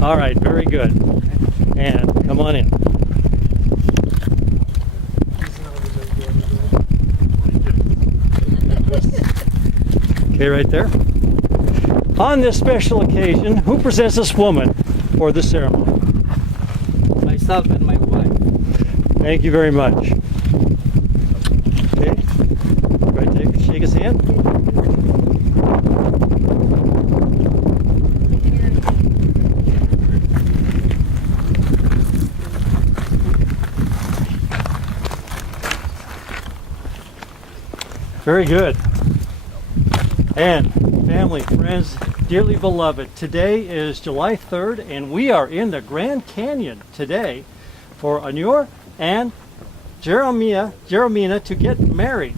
All right, very good. And come on in. Okay, right there. On this special occasion, who presents this woman for the ceremony? Myself and my wife. Thank you very much. Okay, right, shake his hand. Very good. And family, friends, dearly beloved, today is July 3rd, and we are in the Grand Canyon today for Onur and Jeromina to get married.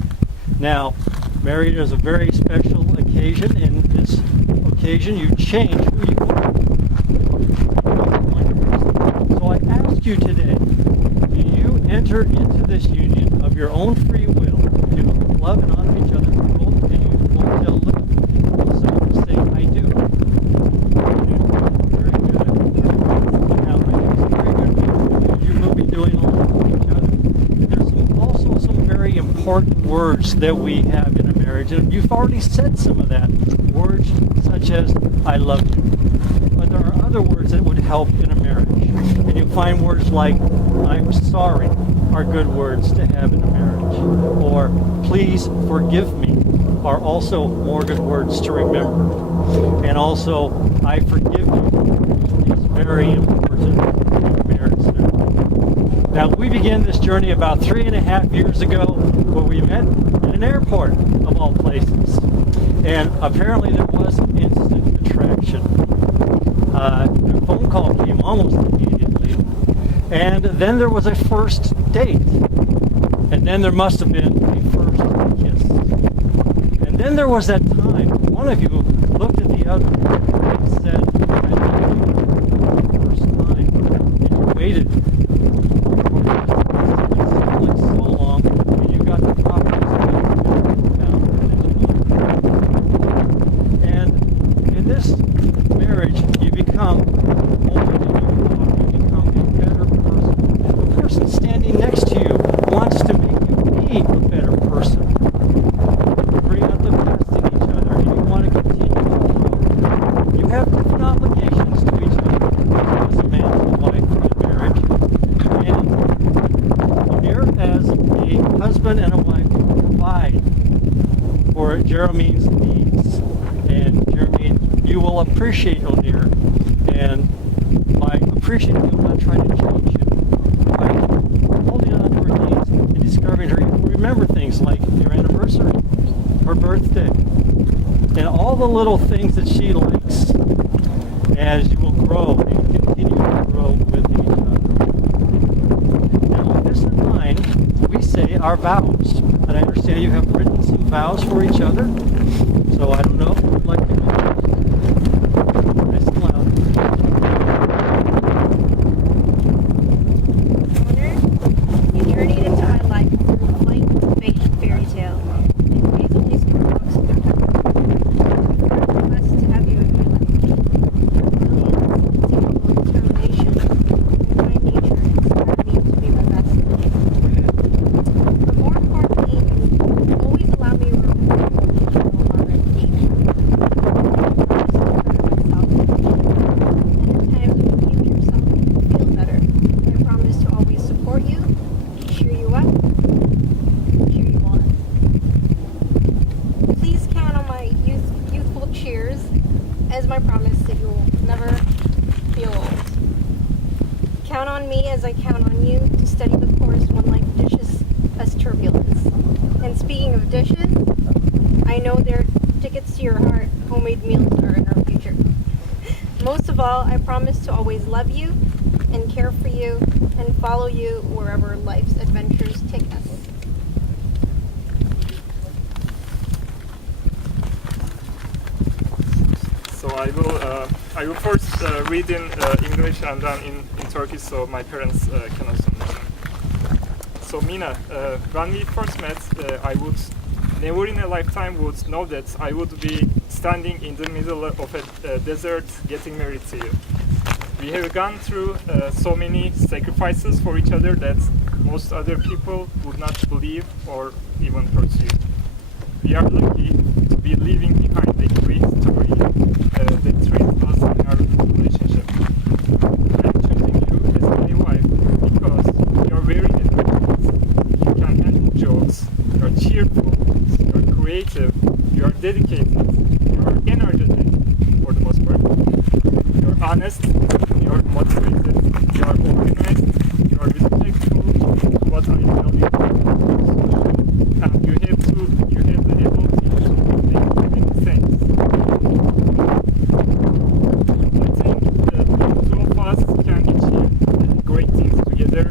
Now, married is a very special occasion. In this occasion, you change who you are. So I ask you today, do you enter into this union of your own free will to love and honor each other both, and you both shall live? So say, I do. Very good. Now, I think it's very good you will be doing along with each other. There's also some very important words that we have in a marriage, and you've already said some of that. Words such as, I love you. But there are other words that would help in a marriage. And you find words like, I'm sorry, are good words to have in a marriage. Or, please forgive me, are also more good words to remember. And also, I forgive you is very important in a marriage ceremony. Now, we began this journey about 3.5 years ago, where we met in an airport, of all places. And apparently there was instant attraction. The phone call came almost immediately. And then there was a first date. And then there must have been a first kiss. And then there was that time one of you looked at the other and said, I love you, for the first time. And you waited. It seemed like so long, and you got the proper and in this marriage, you become older than you become a better person. The person standing next to you wants to make you be a better person. You bring out the best in each other, and you want to continue to grow. You have different obligations to each other as a man and a wife in marriage. And here, as a husband and a wife, provide for Jeromina's needs. And Jeromina, you will appreciate Onur, and by appreciating, you'll not try to change him. By holding on to her needs and discovering her, you will remember things like your anniversary, her birthday, and all the little things that she likes as you will grow and continue to grow with each other. Now, with this in mind, we say our vows. And I understand you have written some vows for each other. So I don't know if you would like to go nice and loud. Onur, you journeyed into my life through a light, fake fairy tale. And please only story books of the I'm blessed to have you in my life. Brilliance, determination, and kind nature inspire me to be my best. But more importantly, always allow me room for honor and deep. As my promise that you will never feel old. Count on me as I count on you to steady the course when life dishes us turbulence. And speaking of dishes, I know there are tickets to your heart. Homemade meals are in our future. Most of all, I promise to always love you and care for you and follow you wherever life's adventures take us. So I will first read in English and then in Turkish, so my parents can also understand. So Mina, when we first met, I would never in a lifetime would know that I would be standing in the middle of a desert getting married to you. We have gone through so many sacrifices for each other that most other people would not believe or even pursue. We are lucky to be leaving behind a great story that trains us in our relationship. I'm choosing you as my wife because you are very independent. You can handle jokes, you are cheerful, you are creative, you are dedicated, you are energetic for the most part. You are honest, you are motivated, you are organized, you are respectful to what I value, and you have the ability to make many things. I think the two of us can achieve great things together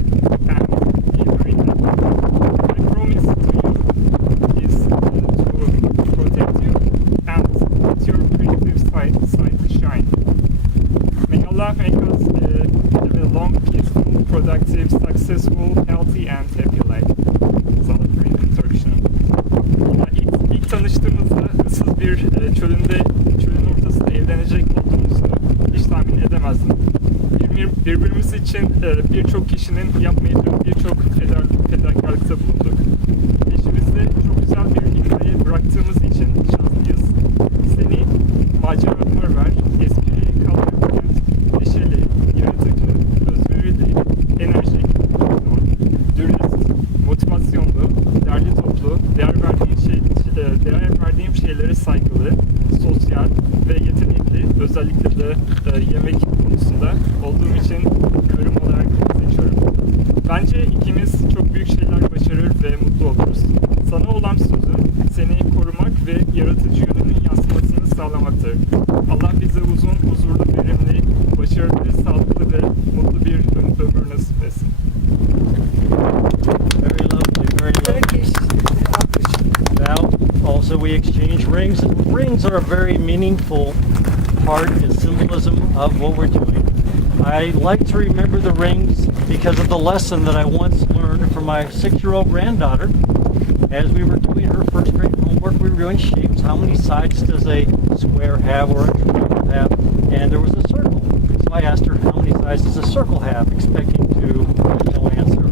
and be very happy. My promise to you is to protect you and let your creative side to shine. May Allah make us have a long, peaceful, productive, successful, healthy and happy life. Sağlık Türk'ün Turkish'in. İlk tanıştığımızda ıssız bir çölün ortasında evlenecek olduğumuzu hiç tahmin edemezdim. Birbirimiz için birçok kişinin yapmayacağı birçok fedakarlıkta bulunduk. Eşimizde çok güzel bir hikaye bıraktığımız için şanslıyız. Seni maceralar ver, esprili, kalpli, neşeli, yaratıcı, özverili, enerjik, dürüst, motivasyonlu, derli toplu, değer verdiğim şeylere saygılı, sosyal ve yetenekli, özellikle de yemek konusunda olduğum için yorum olarak seçiyorum. Bence ikimiz çok büyük şeyler başarır ve mutlu oluruz. Sana olan sözüm seni korumak ve yaratıcı yönünün yansımasını sağlamaktır. Allah bize uzun, huzurlu, verimli, başarılı, sağlıklı ve mutlu bir ömür nasip etsin. Very lovely, very lovely. Now, also we exchange rings. Rings are a very meaningful part and symbolism of what we're doing. I like to remember the rings because of the lesson that I once learned from my 6-year-old granddaughter. As we were doing her first grade homework, we were doing shapes. How many sides does a square have or a triangle have? And there was a circle. So I asked her, how many sides does a circle have, expecting to no answer.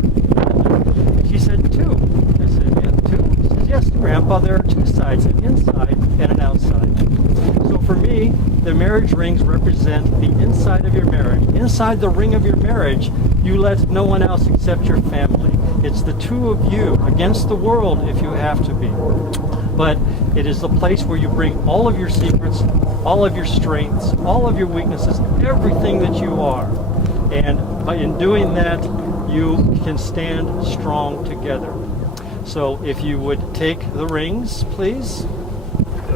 She said 2. I said, yeah, 2? She says, yes, Grandpa, there are 2 sides, an inside and an outside. So for me, the marriage rings represent the inside of your marriage. Inside the ring of your marriage, you let no one else except your family. It's the two of you against the world if you have to be. But it is the place where you bring all of your secrets, all of your strengths, all of your weaknesses, everything that you are. And in doing that, you can stand strong together. So if you would take the rings, please.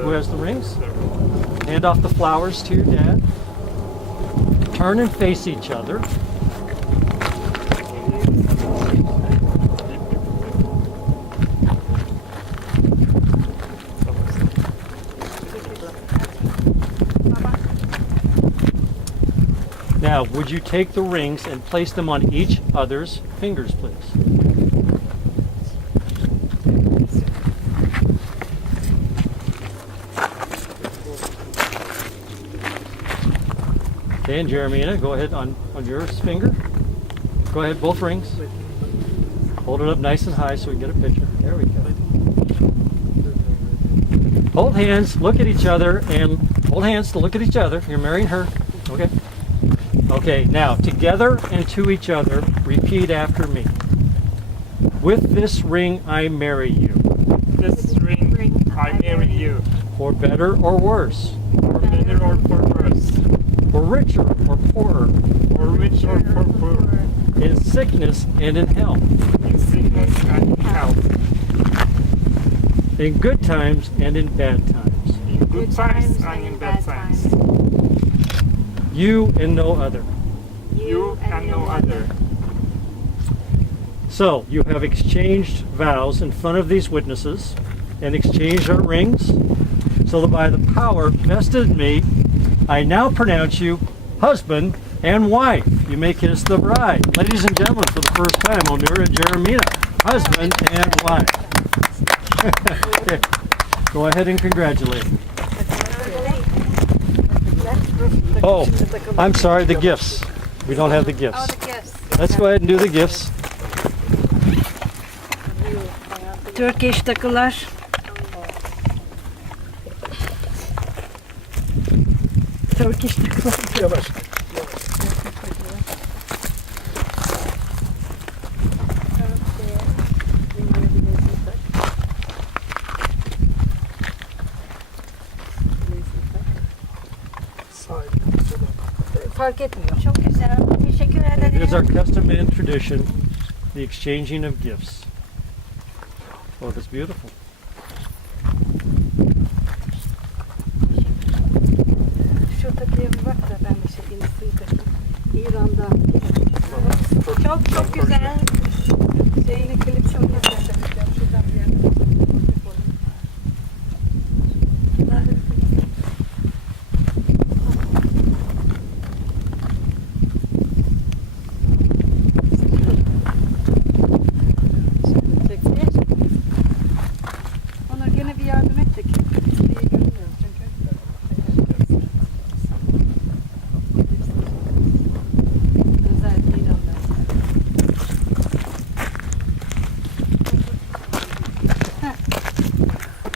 Who has the rings? Hand off the flowers to your dad. Turn and face each other. Now, would you take the rings and place them on each other's fingers, please? Okay, and Jeromina, go ahead on your finger. Go ahead, both rings. Hold it up nice and high so we can get a picture. There we go. Hold hands, look at each other, and hold hands to look at each other. You're marrying her. Okay. Okay, now together and to each other, repeat after me. With this ring, I marry you. This ring, I marry you. For better or worse. For better or for worse. For richer or poorer. For rich or for poor. In sickness and in health. In sickness and in health. In good times and in bad times. In good times and in bad times. You and no other. You and no other. So, you have exchanged vows in front of these witnesses and exchanged our rings, so that by the power vested in me, I now pronounce you husband and wife. You may kiss the bride. Ladies and gentlemen, for the first time, Onur and Jeromina, husband and wife. Okay. Go ahead and congratulate them. Oh, I'm sorry, the gifts. We don't have the Oh, gifts. the gifts. Let's go ahead and do the gifts. Turkish takılar. Turkish takılar. Yavaş. Fark etmiyor. Çok güzel. Teşekkür It is our ederim. custom and tradition, the exchanging of gifts. Oh, that's beautiful. Şu takıya bir bak da ben de şey yenisini takayım. İran'dan Çok çok güzel. şeyini klip çok güzel takacağım. Şuradan bir yerden. Çekmeye. Onur gene bir yardım et de ki. İyi görünmüyoruz çünkü. Özel İran'dan.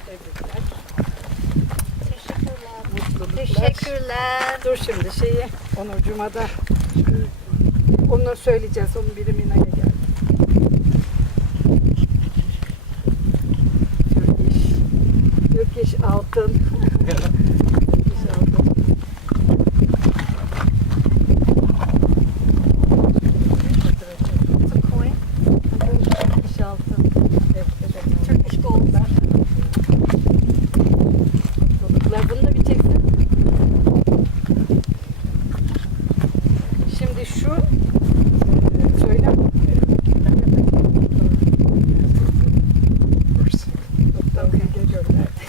Tebrikler. Teşekkürler. Mutluluklar. Teşekkürler. Dur şimdi şeyi Onurcuğuma da onu söyleyeceğiz. Onun biri Mina'ya geldi. Türk iş altın. Türk iş altın. It's a coin. Türk iş altın. Turkish gold. Mutluluklar. Bunu da bir çeksin. Şimdi şu söyle. Doktor Bilge gönderdi.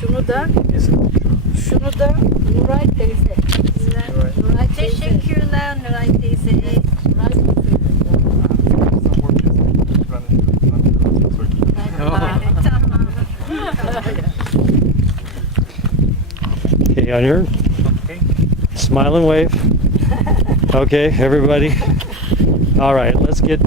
Şunu da Nuray teyze. Nuray teyze. Teşekkürler Nuray teyze. Nuray teyze. Some more music when to Turkey. Tamam. Okay, Onur. Okay. Smile and wave. Okay, everybody. All right, let's get